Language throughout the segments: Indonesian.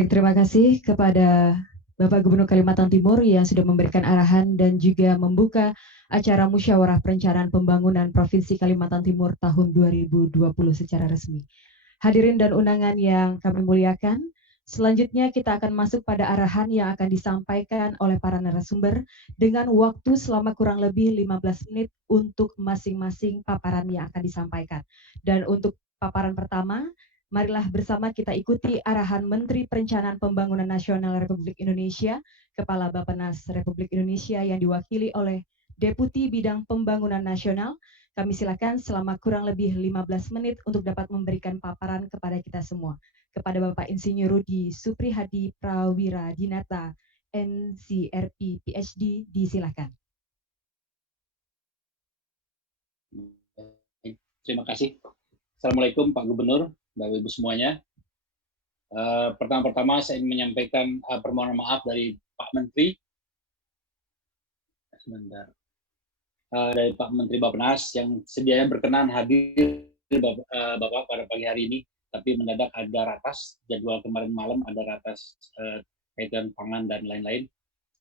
Baik, terima kasih kepada Bapak Gubernur Kalimantan Timur yang sudah memberikan arahan dan juga membuka acara Musyawarah Perencanaan Pembangunan Provinsi Kalimantan Timur tahun 2020 secara resmi. Hadirin dan undangan yang kami muliakan, selanjutnya kita akan masuk pada arahan yang akan disampaikan oleh para narasumber dengan waktu selama kurang lebih 15 menit untuk masing-masing paparan yang akan disampaikan. Dan untuk paparan pertama, marilah bersama kita ikuti arahan Menteri Perencanaan Pembangunan Nasional Republik Indonesia, Kepala Bappenas Republik Indonesia yang diwakili oleh Deputi Bidang Pembangunan Nasional. Kami silakan selama kurang lebih 15 menit untuk dapat memberikan paparan kepada kita semua. Kepada Bapak Insinyur Rudi Suprihadi Prawira Dinata, NCRP PhD, disilakan. Terima kasih. Assalamualaikum Pak Gubernur, Bapak Ibu semuanya. Pertama-tama saya ingin menyampaikan permohonan maaf dari Pak Menteri. Dari Pak Menteri Bappenas yang sedianya berkenan hadir Bapak pada pagi hari ini, tapi mendadak ada ratas, jadwal kemarin malam ada ratas kaitan pangan dan lain-lain.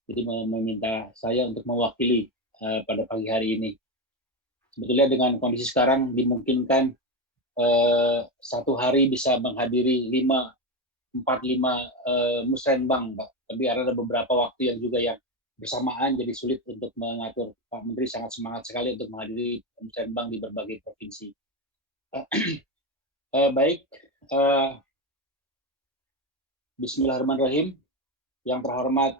Jadi meminta saya untuk mewakili pada pagi hari ini. Sebetulnya dengan kondisi sekarang dimungkinkan satu hari bisa menghadiri 4-5 musrenbang, Pak. Tapi ada beberapa waktu yang juga yang bersamaan jadi sulit untuk mengatur. Pak Menteri sangat semangat sekali untuk menghadiri musrenbang di berbagai provinsi. Baik, Bismillahirrahmanirrahim. Yang terhormat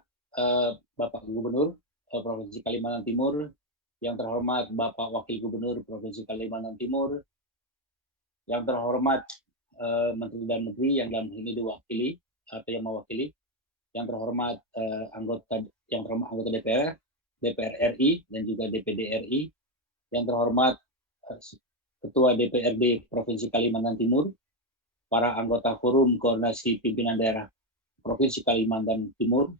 Bapak Gubernur Provinsi Kalimantan Timur, yang terhormat Bapak Wakil Gubernur Provinsi Kalimantan Timur, yang terhormat Menteri dan Menteri yang dalam hal ini diwakili atau yang mewakili, yang terhormat anggota DPR, DPR RI dan juga DPD RI, yang terhormat Ketua DPRD Provinsi Kalimantan Timur, para anggota Forum Koordinasi Pimpinan Daerah Provinsi Kalimantan Timur,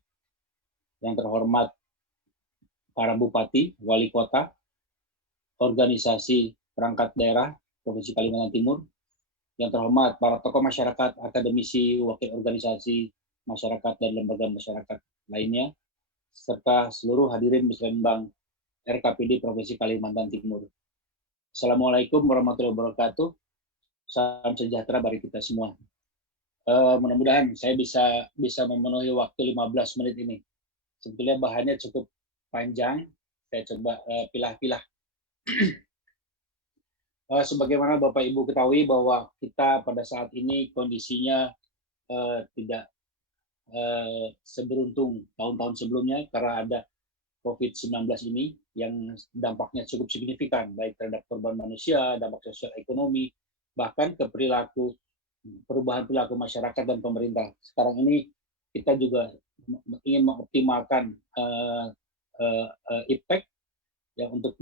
yang terhormat para bupati, wali kota, organisasi perangkat daerah Provinsi Kalimantan Timur, yang terhormat para tokoh masyarakat, akademisi, wakil organisasi masyarakat dan lembaga masyarakat lainnya, serta seluruh hadirin musrenbang RKPD Provinsi Kalimantan Timur. Assalamualaikum warahmatullahi wabarakatuh. Salam sejahtera bagi kita semua. Mudah-mudahan saya bisa memenuhi waktu 15 menit ini. Sebetulnya bahannya cukup panjang, saya coba pilah-pilah. Sebagaimana Bapak Ibu ketahui bahwa kita pada saat ini kondisinya tidak seberuntung tahun-tahun sebelumnya karena ada COVID-19 ini yang dampaknya cukup signifikan, baik terhadap korban manusia, dampak sosial ekonomi, bahkan ke perubahan perilaku masyarakat dan pemerintah. Sekarang ini kita juga ingin mengoptimalkan impact ya untuk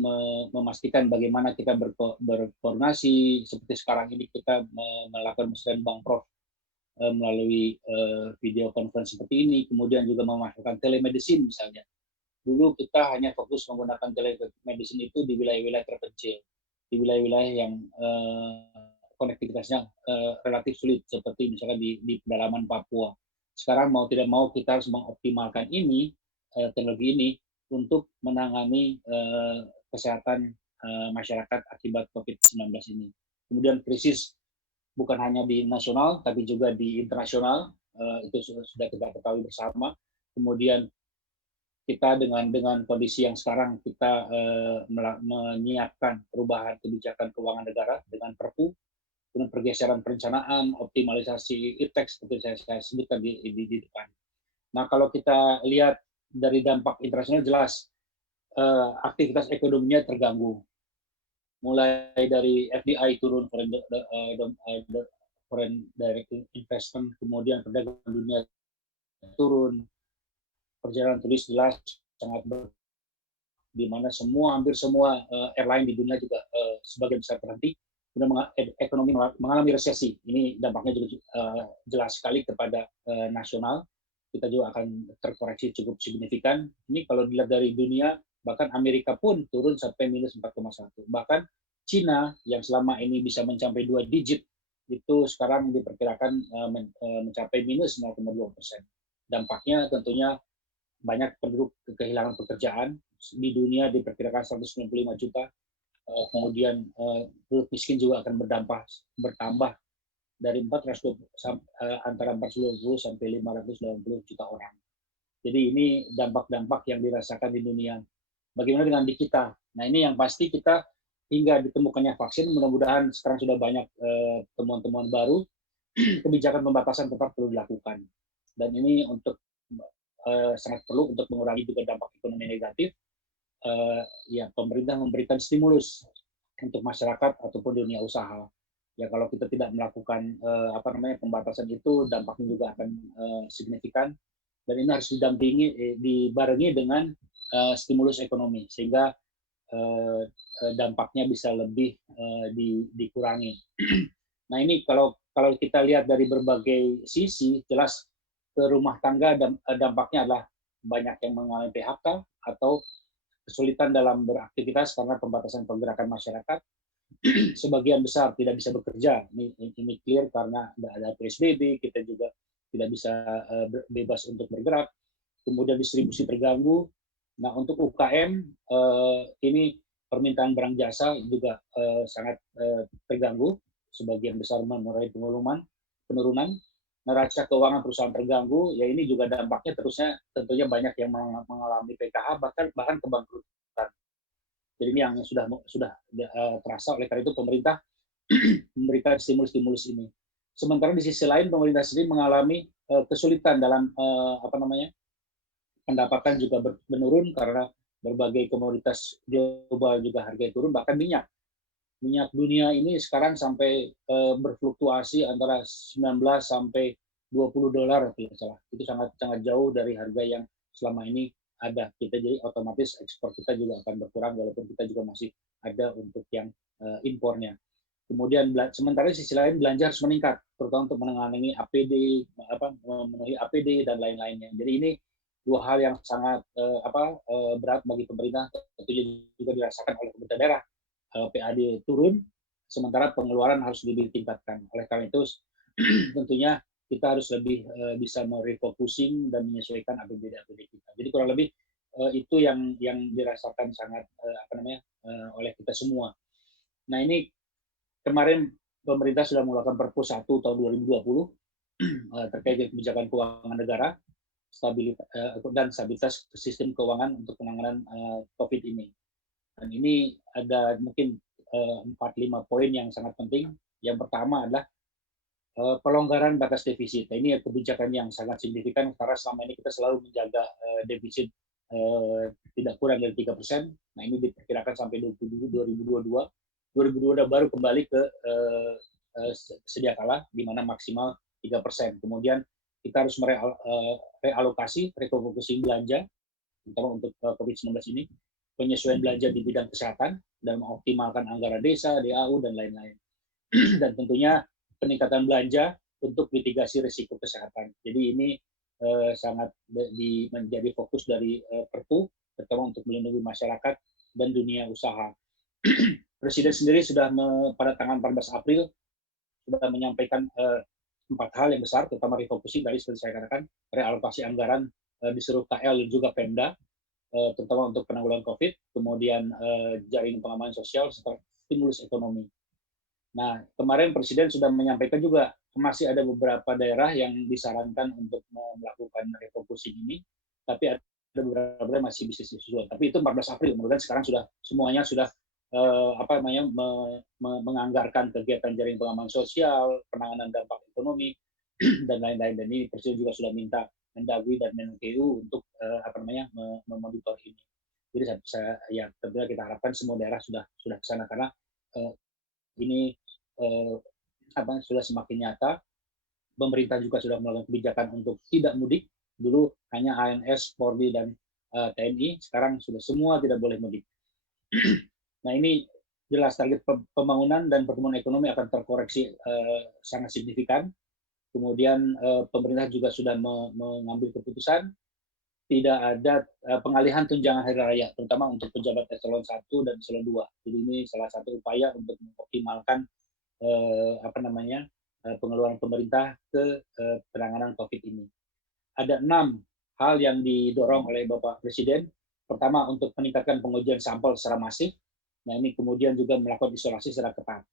memastikan bagaimana kita berkoordinasi. Seperti sekarang ini kita melakukan musrenbang Prof melalui video conference seperti ini, kemudian juga memasukkan telemedicine misalnya. Dulu kita hanya fokus menggunakan telemedicine itu di wilayah-wilayah terpencil, di wilayah-wilayah yang konektivitasnya relatif sulit, seperti misalnya di pedalaman Papua. Sekarang mau tidak mau kita harus mengoptimalkan ini, teknologi ini, untuk menangani kesehatan masyarakat akibat COVID-19 ini. Kemudian krisis bukan hanya di nasional, tapi juga di internasional, itu sudah kita ketahui bersama. Kemudian kita dengan kondisi yang sekarang kita menyiapkan perubahan kebijakan keuangan negara dengan Perpu, dengan pergeseran perencanaan, optimalisasi IPTEK seperti saya sebutkan di depan. Nah, kalau kita lihat dari dampak internasional jelas aktivitas ekonominya terganggu. Mulai dari FDI turun, foreign direct investment, kemudian perdagangan dunia turun, perjalanan turis jelas sangat di mana hampir semua airline di dunia juga sebagian besar terhenti, kemudian ekonomi mengalami resesi. Ini dampaknya juga jelas sekali kepada nasional. Kita juga akan terkoreksi cukup signifikan. Ini kalau dilihat dari dunia, bahkan Amerika pun turun sampai minus 4,1. Bahkan Cina yang selama ini bisa mencapai 2 digit itu sekarang diperkirakan mencapai minus 0,2%. Dampaknya tentunya banyak penduduk kehilangan pekerjaan. Di dunia diperkirakan 195 juta. Kemudian penduduk miskin juga akan bertambah dari antara 420 sampai 580 juta orang. Jadi ini dampak-dampak yang dirasakan di dunia. Bagaimana dengan di kita? Nah ini yang pasti kita hingga ditemukannya vaksin, mudah-mudahan sekarang sudah banyak temuan-temuan baru, kebijakan pembatasan tetap perlu dilakukan. Dan ini untuk sangat perlu untuk mengurangi juga dampak ekonomi negatif. Ya pemerintah memberikan stimulus untuk masyarakat ataupun dunia usaha. Ya kalau kita tidak melakukan pembatasan itu, dampaknya juga akan signifikan. Dan ini harus dibarengi dengan stimulus ekonomi sehingga dampaknya bisa lebih dikurangi. Nah ini kalau kita lihat dari berbagai sisi, jelas ke rumah tangga dampaknya adalah banyak yang mengalami PHK atau kesulitan dalam beraktivitas karena pembatasan pergerakan masyarakat. Sebagian besar tidak bisa bekerja. Ini clear karena ada PSBB, kita juga tidak bisa bebas untuk bergerak. Kemudian distribusi terganggu. Nah untuk UKM ini permintaan barang jasa juga sangat terganggu. Sebagian besar mengalami penurunan. Neraca keuangan perusahaan terganggu. Ya ini juga dampaknya tentunya banyak yang mengalami PKH bahkan kebangkrutan. Jadi ini yang sudah terasa. Oleh karena itu pemerintah memberikan stimulus ini. Sementara di sisi lain pemerintah sendiri mengalami kesulitan dalam pendapatan juga menurun karena berbagai komoditas global juga harga turun, bahkan minyak dunia ini sekarang sampai berfluktuasi antara 19 sampai 20 dolar kalau salah. Itu sangat jauh dari harga yang selama ini ada. Jadi otomatis ekspor kita juga akan berkurang walaupun kita juga masih ada untuk yang impornya. Kemudian sementara di sisi lain belanja harus meningkat, terutama untuk menangani APD, memenuhi APD dan lain-lainnya. Jadi ini dua hal yang sangat berat bagi pemerintah, tentunya juga dirasakan oleh pemerintah daerah. PAD turun, sementara pengeluaran harus lebih ditingkatkan. Oleh karena itu, tentunya kita harus lebih bisa merefocusing dan menyesuaikan APBD kita. Jadi kurang lebih itu yang dirasakan sangat oleh kita semua. Nah ini kemarin pemerintah sudah mengeluarkan Perpu 1 tahun 2020 terkait dengan kebijakan keuangan negara dan stabilitas sistem keuangan untuk penanganan COVID ini. Dan ini ada mungkin 4-5 poin yang sangat penting. Yang pertama adalah pelonggaran batas defisit. Nah, ini kebijakan yang sangat signifikan karena selama ini kita selalu menjaga defisit tidak kurang dari 3%. Nah ini diperkirakan sampai 2022 baru kembali ke sedia kala di mana maksimal 3%. Kemudian kita harus realokasi, refocusing belanja, terutama untuk COVID-19 ini, penyesuaian belanja di bidang kesehatan, dan mengoptimalkan anggaran desa, DAU, dan lain-lain. Dan tentunya peningkatan belanja untuk mitigasi risiko kesehatan. Jadi ini sangat menjadi fokus dari Perpu, terutama untuk melindungi masyarakat dan dunia usaha. Presiden sendiri sudah pada tanggal 14 April sudah menyampaikan 4 hal yang besar, terutama refocusing tadi seperti saya katakan, realokasi anggaran di seluruh KL dan juga Pemda, terutama untuk penanggulangan COVID, kemudian jaringan pengamanan sosial serta stimulus ekonomi. Nah, kemarin Presiden sudah menyampaikan juga masih ada beberapa daerah yang disarankan untuk melakukan refocusing ini, tapi ada beberapa daerah masih bisa disusul. Tapi itu 14 April, kemudian sekarang semuanya sudah menganggarkan kegiatan jaring pengaman sosial, penanganan dampak ekonomi, dan lain-lain. Dan ini Presiden juga sudah minta Mendagri dan Menkeu untuk memonitor ini. Jadi tentunya kita harapkan semua daerah sudah ke sana karena ini sudah semakin nyata. Pemerintah juga sudah melakukan kebijakan untuk tidak mudik. Dulu hanya ANS, Polri, dan TNI. Sekarang sudah semua tidak boleh mudik. Nah ini jelas target pembangunan dan pertumbuhan ekonomi akan terkoreksi sangat signifikan. Kemudian pemerintah juga sudah mengambil keputusan tidak ada pengalihan tunjangan hari raya, terutama untuk pejabat eselon 1 dan eselon 2. Jadi ini salah satu upaya untuk mengoptimalkan pengeluaran pemerintah ke penanganan COVID ini. Ada 6 hal yang didorong oleh Bapak Presiden. Pertama, untuk meningkatkan pengujian sampel secara masif. Nah, ini kemudian juga melakukan isolasi secara ketat.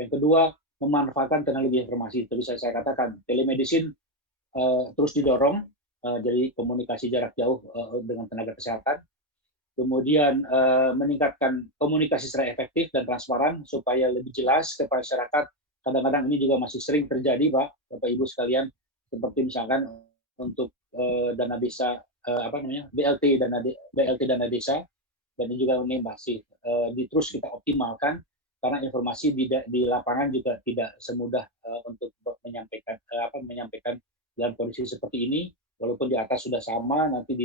Yang kedua, memanfaatkan teknologi informasi. Tadi saya katakan, telemedicine terus didorong, jadi komunikasi jarak jauh dengan tenaga kesehatan. Kemudian meningkatkan komunikasi secara efektif dan transparan supaya lebih jelas ke masyarakat. Kadang-kadang ini juga masih sering terjadi, Pak, Bapak Ibu sekalian, seperti misalkan untuk dana desa BLT dana desa, dan ini juga ini masih terus kita optimalkan karena informasi di lapangan juga tidak semudah untuk menyampaikan dalam kondisi seperti ini, walaupun di atas sudah sama, nanti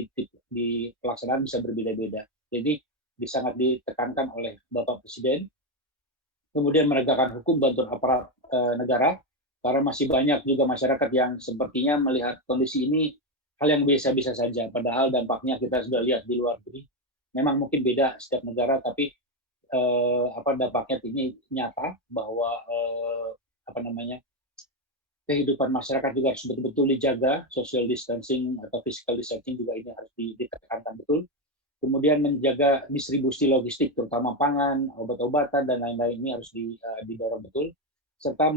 di pelaksanaan bisa berbeda-beda. Jadi sangat ditekankan oleh Bapak Presiden. Kemudian menegakkan hukum bantuan aparat negara, karena masih banyak juga masyarakat yang sepertinya melihat kondisi ini hal yang biasa-biasa saja, padahal dampaknya kita sudah lihat di luar negeri. Memang mungkin beda setiap negara, tapi dampaknya ini nyata bahwa kehidupan masyarakat juga harus betul-betul dijaga, social distancing atau physical distancing juga ini harus ditekankan betul. Kemudian menjaga distribusi logistik, terutama pangan, obat-obatan, dan lain-lain ini harus didorong betul, serta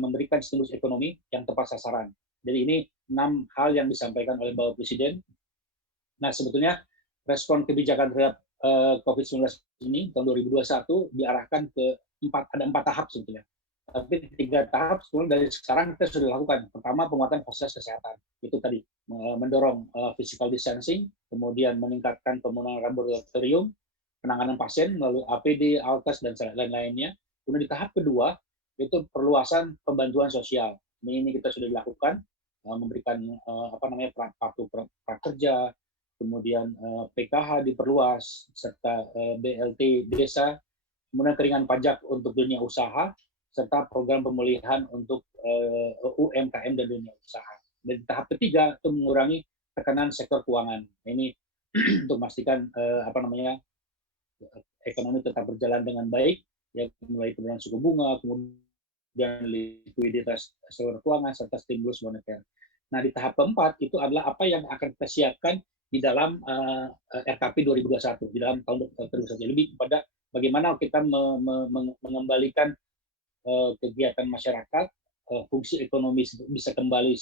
memberikan stimulus ekonomi yang tepat sasaran. Jadi ini 6 hal yang disampaikan oleh Bapak Presiden. Nah, sebetulnya respon kebijakan terhadap COVID-19 ini tahun 2021 diarahkan ke ada 4 tahap sebetulnya. Tapi 3 tahap sebetulnya dari sekarang kita sudah lakukan. Pertama, penguatan fasilitas kesehatan. Itu tadi, mendorong physical distancing, kemudian meningkatkan penggunaan laboratorium, penanganan pasien melalui APD, ALKES, dan lain-lainnya. Kemudian di tahap kedua, itu perluasan pembantuan sosial. Ini kita sudah dilakukan, memberikan kartu prakerja, kemudian PKH diperluas, serta BLT desa, kemudian keringanan pajak untuk dunia usaha, serta program pemulihan untuk UMKM dan dunia usaha. Dan tahap ketiga itu mengurangi tekanan sektor keuangan. Ini untuk memastikan ekonomi tetap berjalan dengan baik, ya, mulai penurunan suku bunga, kemudian likuiditas sektor keuangan, serta stimulus moneter. Nah, di tahap keempat itu adalah apa yang akan kita siapkan di dalam RKP 2021, di dalam tahun 2021. Lebih kepada bagaimana kita mengembalikan kegiatan masyarakat, fungsi ekonomi bisa kembali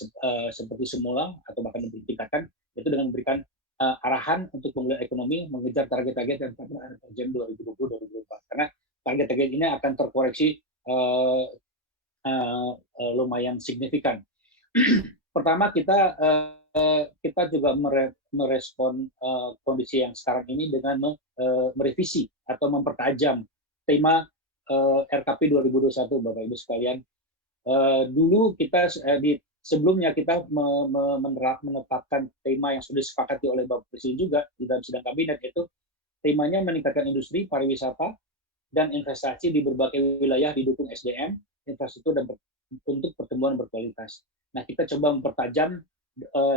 seperti semula atau bahkan lebih ditingkatkan, itu dengan memberikan arahan untuk pemulihan ekonomi, mengejar target-target yang tercapai pada 2020-2024. Karena target-target ini akan terkoreksi lumayan signifikan. Pertama, kita juga merespon kondisi yang sekarang ini dengan merevisi atau mempertajam tema RKP 2021, Bapak Ibu sekalian. Dulu kita sebelumnya kita menetapkan tema yang sudah disepakati oleh Bapak Presiden juga di dalam sidang kabinet, yaitu temanya meningkatkan industri, pariwisata, dan investasi di berbagai wilayah didukung SDM, infrastruktur, dan untuk pertumbuhan berkualitas. Nah, kita coba mempertajam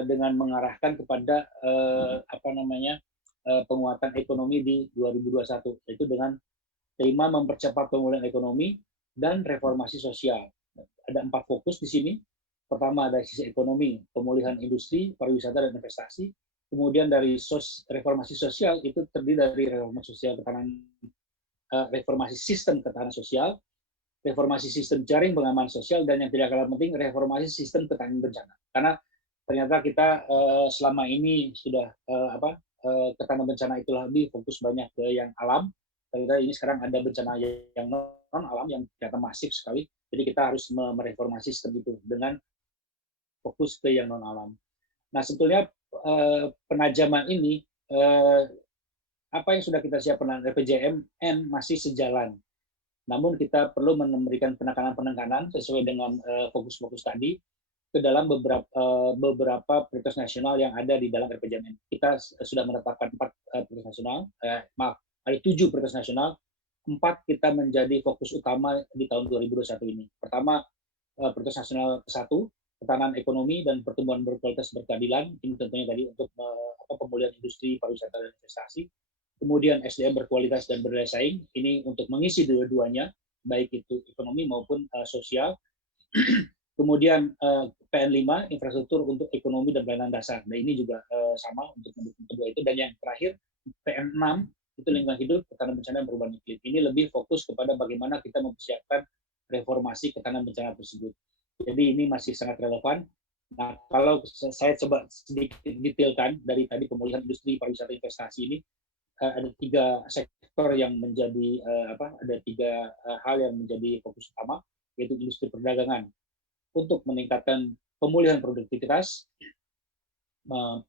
dengan mengarahkan kepada penguatan ekonomi di 2021, yaitu dengan tema mempercepat pemulihan ekonomi dan reformasi sosial. Ada 4 fokus di sini. Pertama, dari sisi ekonomi, pemulihan industri, pariwisata, dan investasi. Kemudian dari reformasi sosial itu terdiri dari reformasi sistem ketahanan sosial, reformasi sistem jaring pengaman sosial, dan yang tidak kalah penting, reformasi sistem ketahanan bencana. Karena ternyata kita selama ini sudah ketahanan bencana itu lebih fokus banyak ke yang alam. Ternyata ini sekarang ada bencana yang non alam yang ternyata masif sekali. Jadi kita harus mereformasi sistem itu dengan fokus ke yang non alam. Nah, sebetulnya penajaman ini apa yang sudah kita siapkan RPJMN masih sejalan. Namun kita perlu memberikan penekanan sesuai dengan fokus-fokus tadi ke dalam beberapa prioritas nasional yang ada di dalam RPJMN. Kita sudah menetapkan 4 prioritas nasional, ada 7 prioritas nasional, 4 kita menjadi fokus utama di tahun 2021 ini. Pertama, prioritas nasional ke-1, ketahanan ekonomi dan pertumbuhan berkualitas berkeadilan. Ini tentunya tadi untuk pemulihan industri, pariwisata, dan investasi. Kemudian SDM berkualitas dan berdaya saing, ini untuk mengisi dua-duanya, baik itu ekonomi maupun sosial. Kemudian PN5, infrastruktur untuk ekonomi dan pelayanan dasar. Nah, ini juga sama untuk mendukung kedua itu. Dan yang terakhir, PN6, itu lingkungan hidup, ketahanan bencana, dan perubahan iklim. Ini lebih fokus kepada bagaimana kita mempersiapkan reformasi ketahanan bencana tersebut. Jadi ini masih sangat relevan. Nah, kalau saya coba sedikit detailkan dari tadi pemulihan industri, pariwisata, investasi ini, ada 3 sektor yang menjadi ada 3 hal yang menjadi fokus utama, yaitu industri perdagangan untuk meningkatkan pemulihan produktivitas,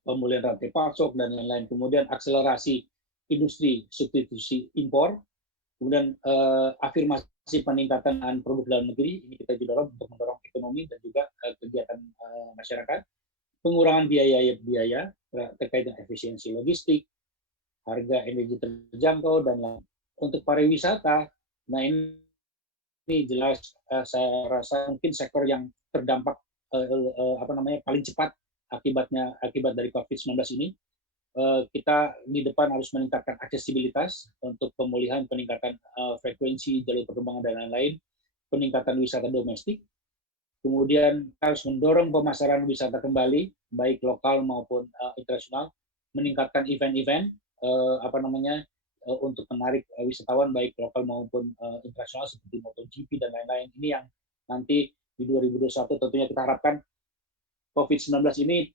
pemulihan rantai pasok dan lain-lain. Kemudian akselerasi industri substitusi impor, kemudian afirmasi peningkatan produk dalam negeri, ini kita dorong untuk mendorong ekonomi dan juga kegiatan masyarakat, pengurangan biaya terkait dengan efisiensi logistik, harga energi terjangkau, dan lain. Untuk pariwisata, nah ini jelas saya rasa mungkin sektor yang terdampak paling cepat akibat dari COVID-19 ini. Kita di depan harus meningkatkan aksesibilitas untuk pemulihan, peningkatan frekuensi jalur penerbangan dan lain-lain, peningkatan wisata domestik, kemudian harus mendorong pemasaran wisata kembali, baik lokal maupun internasional, meningkatkan event-event untuk menarik wisatawan baik lokal maupun internasional seperti MotoGP dan lain-lain. Ini yang nanti di 2021 tentunya kita harapkan COVID-19 ini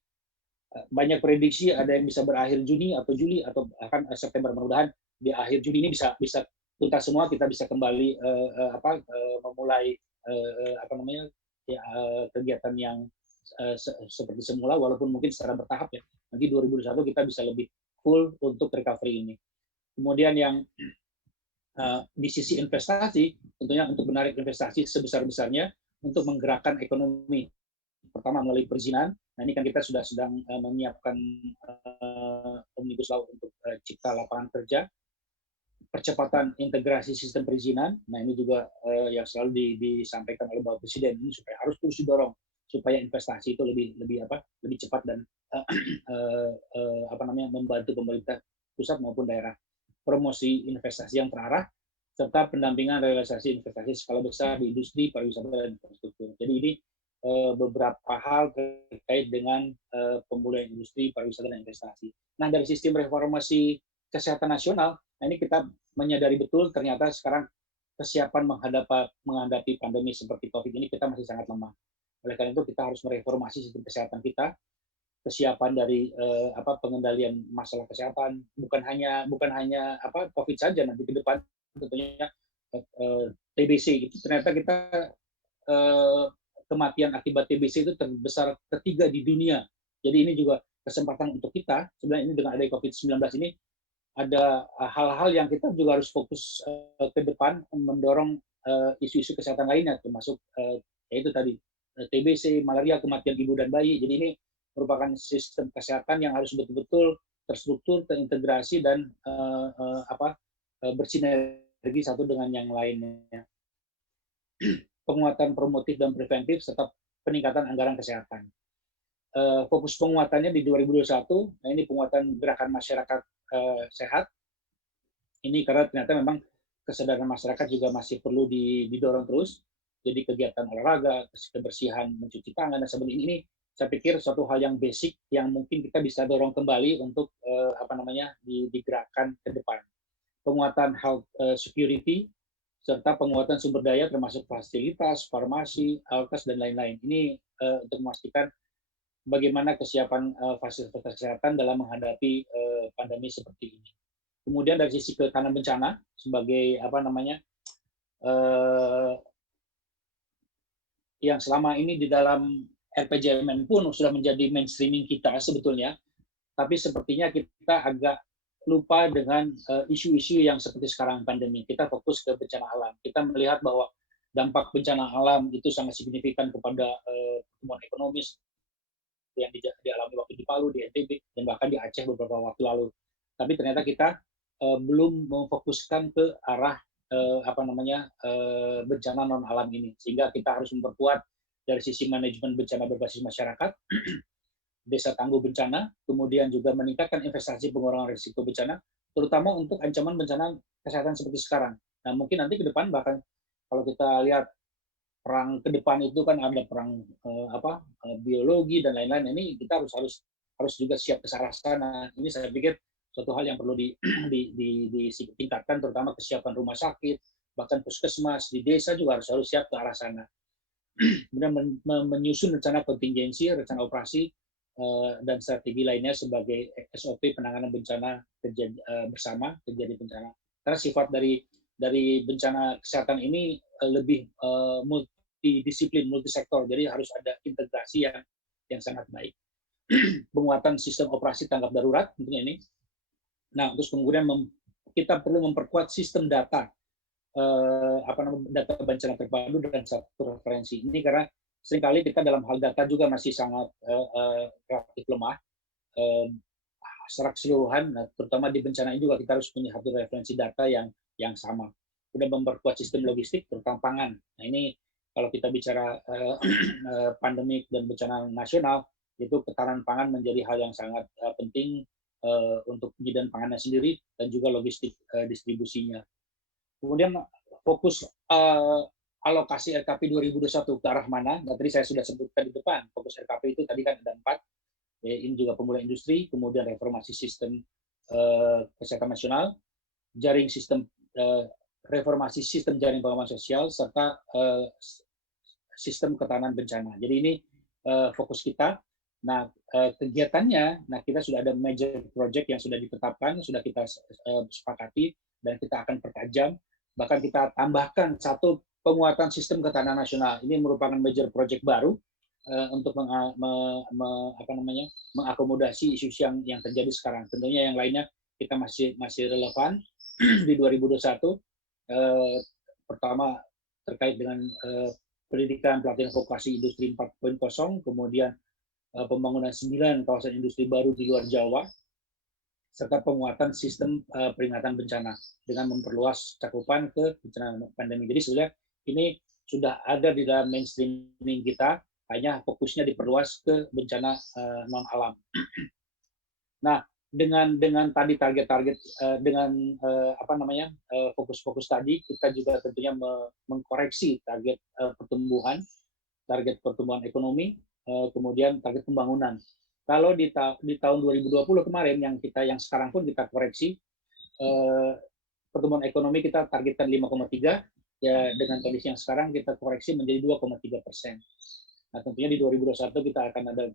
banyak prediksi ada yang bisa berakhir Juni atau Juli atau bahkan September. Mudah-mudahan di akhir Juni ini bisa tuntas semua, kita bisa kembali memulai kegiatan yang seperti semula, walaupun mungkin secara bertahap ya. Nanti 2021 kita bisa lebih full untuk recovery ini. Kemudian yang di sisi investasi, tentunya untuk menarik investasi sebesar-besarnya untuk menggerakkan ekonomi. Pertama melalui perizinan. Nah, ini kan kita sedang menyiapkan Omnibus Law untuk cipta lapangan kerja, percepatan integrasi sistem perizinan. Nah, ini juga yang selalu disampaikan oleh Bapak Presiden, ini supaya harus terus didorong supaya investasi itu lebih cepat dan membantu pemerintah pusat maupun daerah. Promosi investasi yang terarah serta pendampingan realisasi investasi skala besar di industri, pariwisata, dan infrastruktur. Jadi ini beberapa hal terkait dengan pemulihan industri, pariwisata, dan investasi. Nah, dari sistem reformasi kesehatan nasional, nah ini kita menyadari betul ternyata sekarang kesiapan menghadapi pandemi seperti COVID ini kita masih sangat lemah. Oleh karena itu kita harus mereformasi sistem kesehatan kita, kesiapan dari pengendalian masalah kesehatan, bukan hanya COVID saja, nanti ke depan tentunya TBC itu ternyata kita kematian akibat TBC itu terbesar ketiga di dunia. Jadi ini juga kesempatan untuk kita, sebenarnya ini dengan ada COVID-19 ini, ada hal-hal yang kita juga harus fokus ke depan, mendorong isu-isu kesehatan lainnya, termasuk yaitu tadi TBC, malaria, kematian ibu dan bayi. Jadi ini merupakan sistem kesehatan yang harus betul-betul terstruktur, terintegrasi, dan bersinergi satu dengan yang lainnya. Penguatan promotif dan preventif, serta peningkatan anggaran kesehatan. Fokus penguatannya di 2021, nah ini penguatan gerakan masyarakat sehat. Ini karena ternyata memang kesadaran masyarakat juga masih perlu didorong terus. Jadi kegiatan olahraga, kebersihan, mencuci tangan, dan sebagainya ini saya pikir suatu hal yang basic yang mungkin kita bisa dorong kembali untuk digerakkan ke depan. Penguatan health security, serta penguatan sumber daya termasuk fasilitas, farmasi, alkes, dan lain-lain. Ini untuk memastikan bagaimana kesiapan fasilitas kesehatan dalam menghadapi pandemi seperti ini. Kemudian dari sisi ketahanan bencana sebagai yang selama ini di dalam RPJMN pun sudah menjadi mainstreaming kita sebetulnya, tapi sepertinya kita agak lupa dengan isu-isu yang seperti sekarang pandemi. Kita fokus ke bencana alam. Kita melihat bahwa dampak bencana alam itu sangat signifikan kepada pertumbuhan ekonomis yang dialami waktu di Palu, di NTB, dan bahkan di Aceh beberapa waktu lalu. Tapi ternyata kita belum memfokuskan ke arah bencana non alam ini, sehingga kita harus memperkuat dari sisi manajemen bencana berbasis masyarakat, desa tangguh bencana, kemudian juga meningkatkan investasi pengurangan risiko bencana, terutama untuk ancaman bencana kesehatan seperti sekarang. Nah, mungkin nanti ke depan bahkan kalau kita lihat perang ke depan itu kan ada perang biologi dan lain-lain. Ini kita harus juga siap ke arah sana. Ini saya pikir suatu hal yang perlu ditingkatkan, terutama kesiapan rumah sakit, bahkan puskesmas di desa juga harus siap ke arah sana. Kemudian menyusun rencana kontingensi, rencana operasi, dan strategi lainnya sebagai SOP penanganan bencana bersama terjadi bencana. Karena sifat dari bencana kesehatan ini lebih multidisiplin, multisektor, jadi harus ada integrasi yang sangat baik. Penguatan sistem operasi tanggap darurat tentunya ini. Nah, terus kemudian kita perlu memperkuat sistem data, data bencana terpadu dan satu referensi. Ini karena seringkali kita dalam hal data juga masih sangat relatif lemah. Secara keseluruhan, terutama di bencana ini juga kita harus punya satu referensi data yang sama. Sudah memperkuat sistem logistik, terutama pangan. Nah ini kalau kita bicara pandemik dan bencana nasional, itu ketahanan pangan menjadi hal yang sangat penting untuk bidang pangannya sendiri dan juga logistik distribusinya. Kemudian fokus alokasi RKP 2021 ke arah mana? Nah, tadi saya sudah sebutkan di depan, fokus RKP itu tadi kan ada 4. Ini juga pemulihan industri, kemudian reformasi sistem kesehatan nasional, jaring sistem reformasi sistem jaring pengaman sosial, serta sistem ketahanan bencana. Jadi ini fokus kita. Nah, kegiatannya, kita sudah ada major project yang sudah ditetapkan, sudah kita sepakati, dan kita akan pertajam. Bahkan kita tambahkan satu penguatan sistem ketahanan nasional. Ini merupakan major project baru untuk mengakomodasi isu yang terjadi sekarang. Tentunya yang lainnya kita masih relevan di 2021. Pertama terkait dengan pendidikan, pelatihan vokasi industri 4.0, kemudian pembangunan 9 kawasan industri baru di luar Jawa, serta penguatan sistem peringatan bencana dengan memperluas cakupan ke bencana pandemi. Jadi sebenarnya ini sudah ada di dalam mainstreaming kita, hanya fokusnya diperluas ke bencana non alam. Nah, dengan tadi target-target dengan fokus-fokus tadi, kita juga tentunya mengkoreksi target pertumbuhan ekonomi, kemudian target pembangunan. Kalau di tahun 2020 kemarin yang sekarang pun kita koreksi, pertumbuhan ekonomi kita targetkan 5,3, ya dengan kondisi yang sekarang kita koreksi menjadi 2,3%. Nah, tentunya di 2021 kita akan ada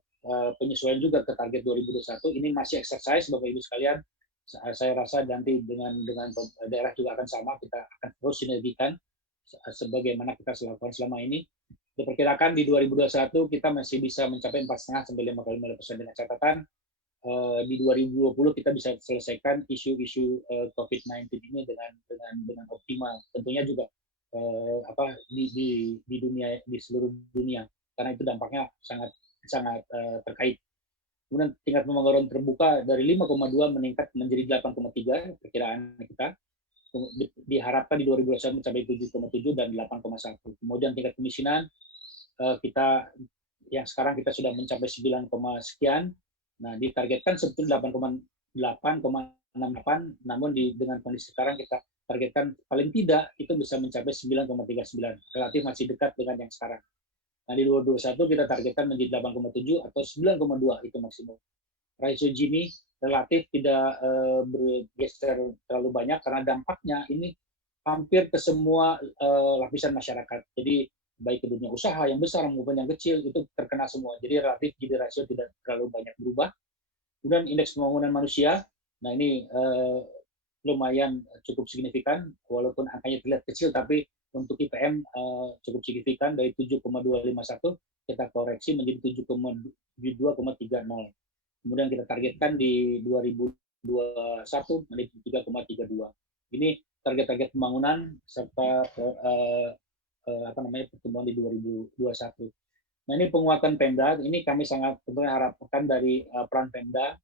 penyesuaian juga ke target 2021. Ini masih exercise, Bapak Ibu sekalian. Saya rasa nanti dengan daerah juga akan sama, kita akan terus sinergikan sebagaimana kita lakukan selama ini. Diperkirakan di 2021 kita masih bisa mencapai 4,5 sampai 5,5% dengan catatan di 2020 kita bisa selesaikan isu-isu COVID-19 ini dengan optimal. Tentunya juga di dunia, di seluruh dunia, karena itu dampaknya sangat terkait. Kemudian tingkat pemanggaran terbuka dari 5,2 meningkat menjadi 8,3 perkiraan kita. Diharapkan di 2021 mencapai 7,7 dan 8,1. Kemudian tingkat kemiskinan kita yang sekarang kita sudah mencapai 9, sekian. Nah, ditargetkan sebetulnya 8,68, namun dengan kondisi sekarang kita targetkan paling tidak itu bisa mencapai 9,39. Relatif masih dekat dengan yang sekarang. Nah, di 2021 kita targetkan menjadi 8,7 atau 9,2 itu maksimum. Rasio Gini relatif tidak bergeser terlalu banyak karena dampaknya ini hampir ke semua lapisan masyarakat. Jadi baik ke dunia usaha yang besar maupun yang kecil itu terkena semua. Jadi relatif Gini rasio tidak terlalu banyak berubah. Kemudian indeks pembangunan manusia, nah ini lumayan cukup signifikan, walaupun angkanya terlihat kecil, tapi untuk IPM cukup signifikan, dari 7,251 kita koreksi menjadi 7,230. Kemudian kita targetkan di 2021 menjadi 3,32. Ini target-target pembangunan serta pertumbuhan di 2021. Nah, ini penguatan Pemda, ini kami sangat tentunya harapkan dari peran Pemda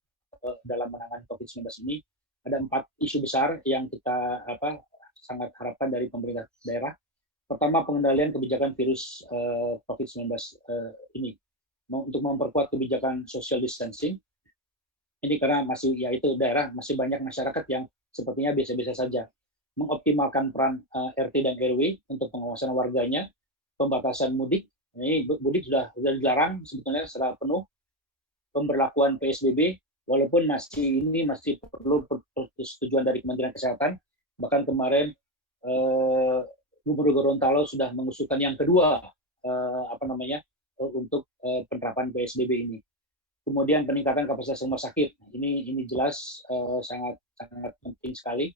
dalam menangani COVID-19 ini. Ada 4 isu besar yang kita sangat harapkan dari pemerintah daerah. Pertama, pengendalian kebijakan virus COVID-19 ini. Untuk memperkuat kebijakan social distancing. Ini karena daerah masih banyak masyarakat yang sepertinya biasa-biasa saja. Mengoptimalkan peran RT dan RW untuk pengawasan warganya, pembatasan mudik. Ini mudik sudah dilarang sebetulnya secara penuh. Pemberlakuan PSBB, walaupun masih perlu persetujuan dari Kementerian Kesehatan. Bahkan kemarin Gubernur Gorontalo sudah mengusulkan yang kedua untuk penerapan PSBB ini. Kemudian peningkatan kapasitas rumah sakit, ini jelas sangat penting sekali.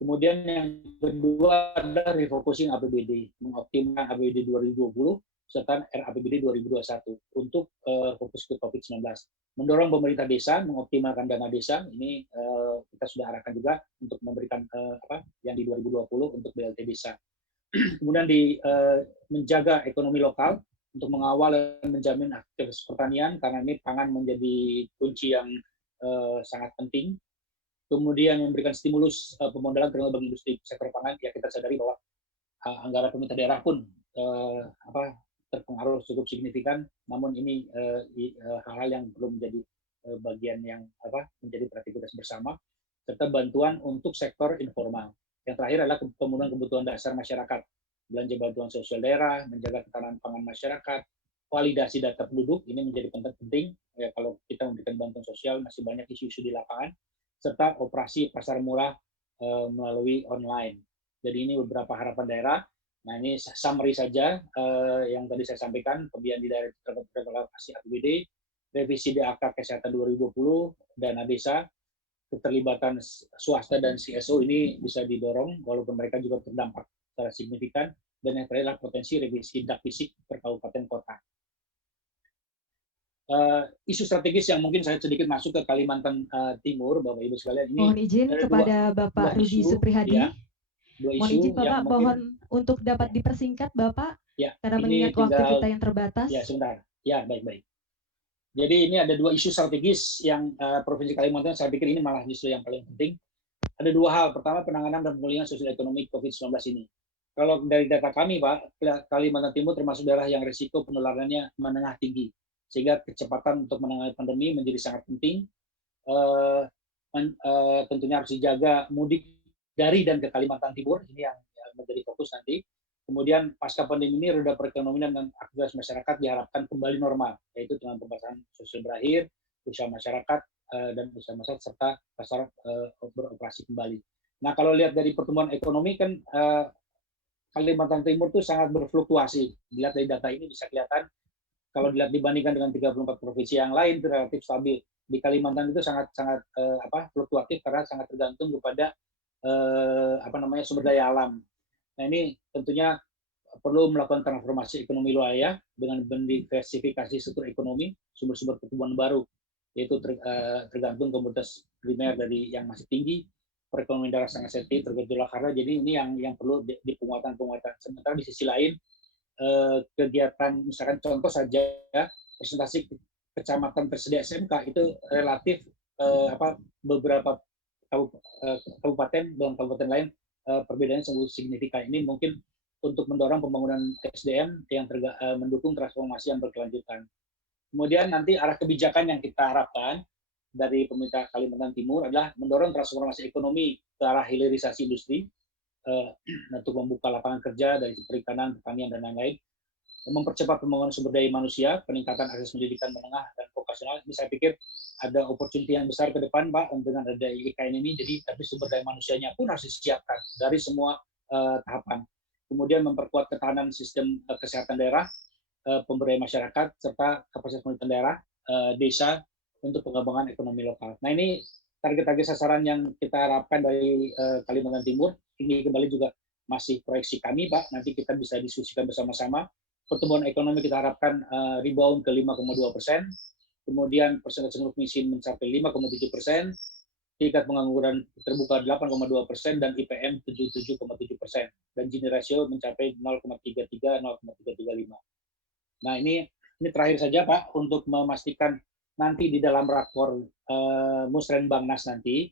Kemudian yang kedua adalah refocusing APBD, mengoptimalkan APBD 2020 serta RAPBD 2021 untuk fokus ke COVID-19. Mendorong pemerintah desa mengoptimalkan dana desa, ini kita sudah arahkan juga untuk memberikan yang di 2020 untuk BLT desa. Kemudian menjaga ekonomi lokal untuk mengawal dan menjamin aktivitas pertanian, karena ini pangan menjadi kunci yang sangat penting. Kemudian memberikan stimulus pemodalan terutama bagi industri sektor pangan. Ya, kita sadari bahwa anggaran pemerintah daerah pun terpengaruh cukup signifikan, namun ini hal-hal yang perlu menjadi bagian yang menjadi perhatian bersama, serta bantuan untuk sektor informal. Yang terakhir adalah pemenuhan kebutuhan dasar masyarakat, belanja bantuan sosial daerah, menjaga ketahanan pangan masyarakat, validasi data penduduk, ini menjadi penting. Ya, kalau kita memberikan bantuan sosial masih banyak isu-isu di lapangan, serta operasi pasar murah melalui online. Jadi ini beberapa harapan daerah. Nah, ini summary saja yang tadi saya sampaikan, pembiayaan di daerah terkait alokasi APBD, revisi DAK Kesehatan 2020, dana desa, keterlibatan swasta dan CSO ini bisa didorong, walaupun mereka juga terdampak secara signifikan, dan yang terakhir adalah potensi revisi DAK fisik per kabupaten kota. Isu strategis yang mungkin saya sedikit masuk ke Kalimantan Timur, Bapak Ibu sekalian, ini mohon izin kepada Bapak Rudi Suprihadi. Ya, mohon izin Bapak, mohon untuk dapat dipersingkat Bapak, ya, karena mengingat waktu kita yang terbatas. Ya, sebentar. Ya, baik-baik. Jadi ini ada dua isu strategis yang Provinsi Kalimantan, saya pikir ini malah justru yang paling penting. Ada dua hal. Pertama, penanganan dan pemulihan sosial ekonomi COVID-19 ini. Kalau dari data kami, Pak, Kalimantan Timur termasuk daerah yang risiko penularannya menengah tinggi, sehingga kecepatan untuk menangani pandemi menjadi sangat penting. Tentunya harus dijaga mudik dari dan ke Kalimantan Timur, ini yang menjadi fokus nanti. Kemudian pasca pandemi ini roda perekonomian dan aktivitas masyarakat diharapkan kembali normal, yaitu dengan pembatasan sosial berakhir, usaha masyarakat dan usaha masyarakat serta pasar beroperasi kembali. Nah, kalau lihat dari pertumbuhan ekonomi kan Kalimantan Timur itu sangat berfluktuasi. Dilihat dari data ini bisa kelihatan, kalau dilihat dibandingkan dengan 34 provinsi yang lain itu relatif stabil. Di Kalimantan itu sangat fluktuatif karena sangat tergantung kepada sumber daya alam. Nah, ini tentunya perlu melakukan transformasi ekonomi wilayah dengan mendiversifikasi struktur ekonomi, sumber-sumber pertumbuhan baru, yaitu tergantung komoditas primer dari yang masih tinggi, perekonomian daerah sangat sensitif, tergolong karena jadi ini yang perlu di penguatan. Sementara di sisi lain kegiatan, misalkan contoh saja presentasi kecamatan tersedia SMK itu relatif beberapa kabupaten dengan kabupaten lain perbedaannya sangat signifikan. Ini mungkin untuk mendorong pembangunan SDM yang mendukung transformasi yang berkelanjutan. Kemudian nanti arah kebijakan yang kita harapkan dari pemerintah Kalimantan Timur adalah mendorong transformasi ekonomi ke arah hilirisasi industri untuk membuka lapangan kerja dari perikanan, pertanian, dan lain-lain, mempercepat pembangunan sumber daya manusia, peningkatan akses pendidikan menengah dan vokasional. Ini saya pikir ada opportunity yang besar ke depan, Pak, dengan ada IKN ini. Jadi, tapi sumber daya manusianya pun harus disiapkan dari semua tahapan. Kemudian memperkuat ketahanan sistem kesehatan daerah, pemberdayaan masyarakat, serta kapasitas pemerintah daerah, desa untuk pengembangan ekonomi lokal. Nah, ini target-target sasaran yang kita harapkan dari Kalimantan Timur. Ini kembali juga masih proyeksi kami, Pak. Nanti kita bisa diskusikan bersama-sama. Pertumbuhan ekonomi kita harapkan rebound ke 5,2%. Kemudian persentase miskin mencapai 5,7%. Tingkat pengangguran terbuka 8,2% dan IPM 77,7%, dan Gini ratio mencapai 0,33-0,335. Nah, ini terakhir saja, Pak, untuk memastikan nanti di dalam rakor Musrenbangnas nanti,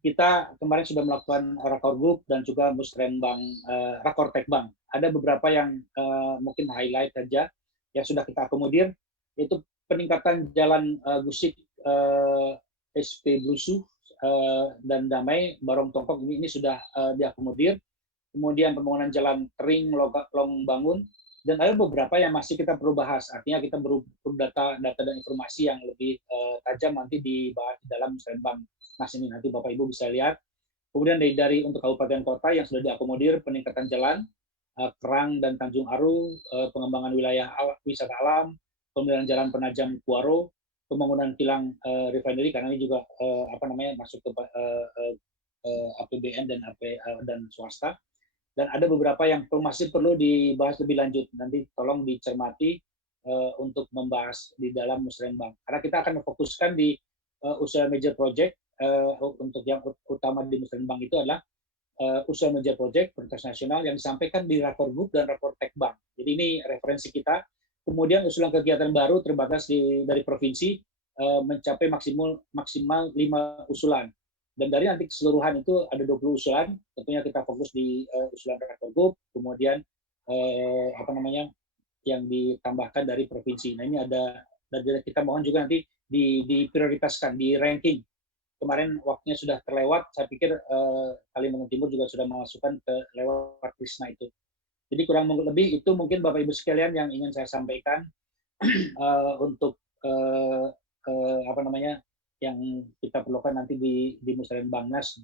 kita kemarin sudah melakukan rakor group dan juga Musrenbang rakor Tekbang. Ada beberapa yang mungkin highlight saja yang sudah kita akomodir, yaitu peningkatan jalan Gusik SP Blusuh dan Damai, Barong Tongkok, ini sudah diakomodir. Kemudian pembangunan jalan Tering Long Bangun, Dan ada beberapa yang masih kita perlu bahas, artinya kita perlu data dan informasi yang lebih tajam nanti dibahas di dalam Musrembang Nas ini, nanti Bapak Ibu bisa lihat. Kemudian dari untuk kabupaten kota yang sudah diakomodir peningkatan jalan, Kerang dan Tanjung Aru, pengembangan wilayah wisata alam, pemeliharaan jalan Penajam Kuaro, pembangunan kilang refinery karena ini juga masuk ke APBN dan swasta. Dan ada beberapa yang masih perlu dibahas lebih lanjut. Nanti tolong dicermati untuk membahas di dalam Musrembang. Karena kita akan memfokuskan di usulan major project untuk yang utama di Musrembang itu adalah usulan major project prioritas nasional yang disampaikan di rapor GUP dan rapor Tekbang. Jadi ini referensi kita. Kemudian usulan kegiatan baru terbatas dari provinsi mencapai maksimal 5 usulan. Dan dari nanti keseluruhan itu ada 20 usulan, tentunya kita fokus di usulan rapor GUP, kemudian yang ditambahkan dari provinsi. Nah ini ada, dan kita mohon juga nanti diprioritaskan, di ranking. Kemarin waktunya sudah terlewat, saya pikir Kalimantan Timur juga sudah memasukkan ke lewat Krisna itu. Jadi kurang lebih itu mungkin Bapak Ibu sekalian yang ingin saya sampaikan untuk yang kita perlukan nanti di Musrembang Nas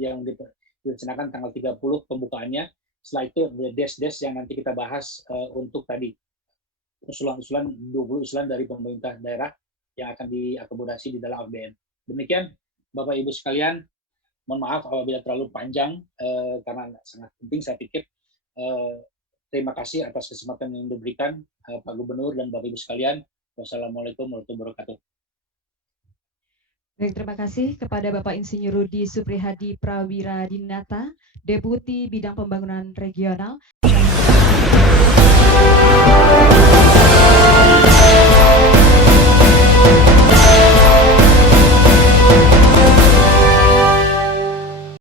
yang direncanakan tanggal 30 pembukaannya. Setelah itu ada des-des yang nanti kita bahas untuk tadi usulan-usulan 20 usulan dari pemerintah daerah yang akan diakomodasi di dalam APBN. Demikian Bapak Ibu sekalian, mohon maaf apabila terlalu panjang karena sangat penting saya pikir. Terima kasih atas kesempatan yang diberikan Pak Gubernur dan Bapak Ibu sekalian. Wassalamualaikum warahmatullahi wabarakatuh. Baik, terima kasih kepada Bapak Insinyur Rudi Suprihadi Prawiradinata, Deputi Bidang Pembangunan Regional.